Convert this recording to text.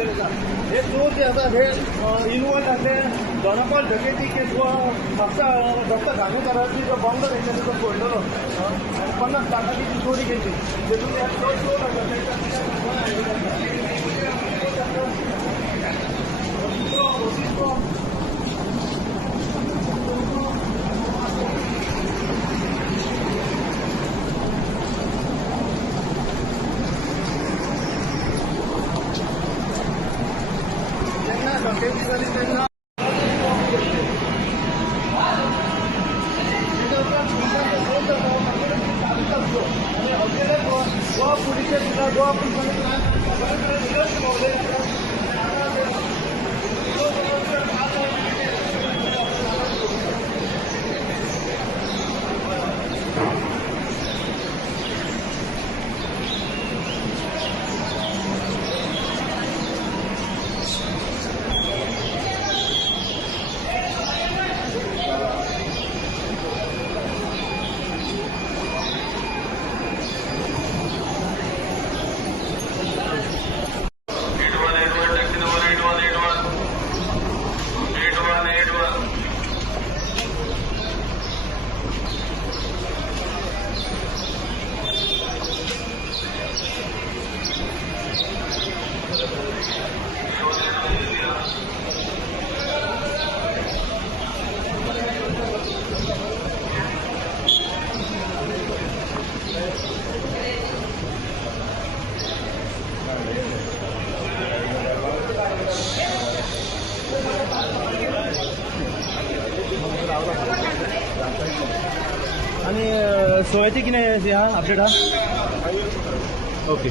हे चोर जे आता हे इन्वॉल्व असले दोनापावल ढकेती केस फक्त दत्त घाणेकरांची जो बॉम्ब घ्यायचा तो फोडलेलो 50 लाखाची ती चोरी घेतली त्यातून त्यांना गोवा पुलिस गोवा आणि सोयाची की नाही हा अपडेट हा ओके